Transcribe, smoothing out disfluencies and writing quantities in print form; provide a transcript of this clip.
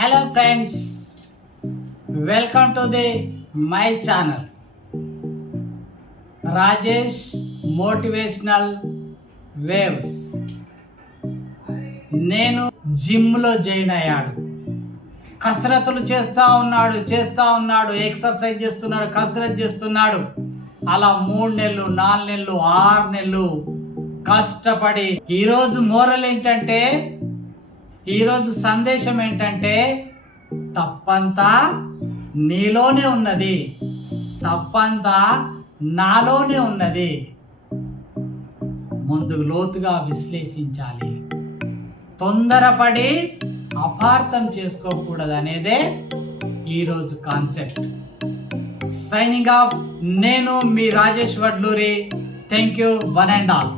Hello friends, welcome to the my channel Rajesh motivational waves. నేను జిమ్లో join అయ్యాడు. కసరత్తులు చేస్తూ ఉన్నాడు, ఎక్సర్సైజ్ చేస్తున్నాడు, కసరత్ చేస్తున్నాడు. అలా 3 నెలలు, 4 నెలలు, 6 నెలలు కష్టపడి ఈరోజు మోరల్ ఏంటంటే, ఈరోజు సందేశం ఏంటంటే, తప్పంతా నీలోనే ఉన్నది, తప్పంతా నాలోనే ఉన్నది. ముందు లోతుగా విశ్లేషించాలి, తొందరపడి అపార్థం చేసుకోకూడదు అనేదే ఈరోజు కాన్సెప్ట్. సైనింగ్ ఆఫ్, నేను మీ Rajesh Vadluri. Thank you, one and all.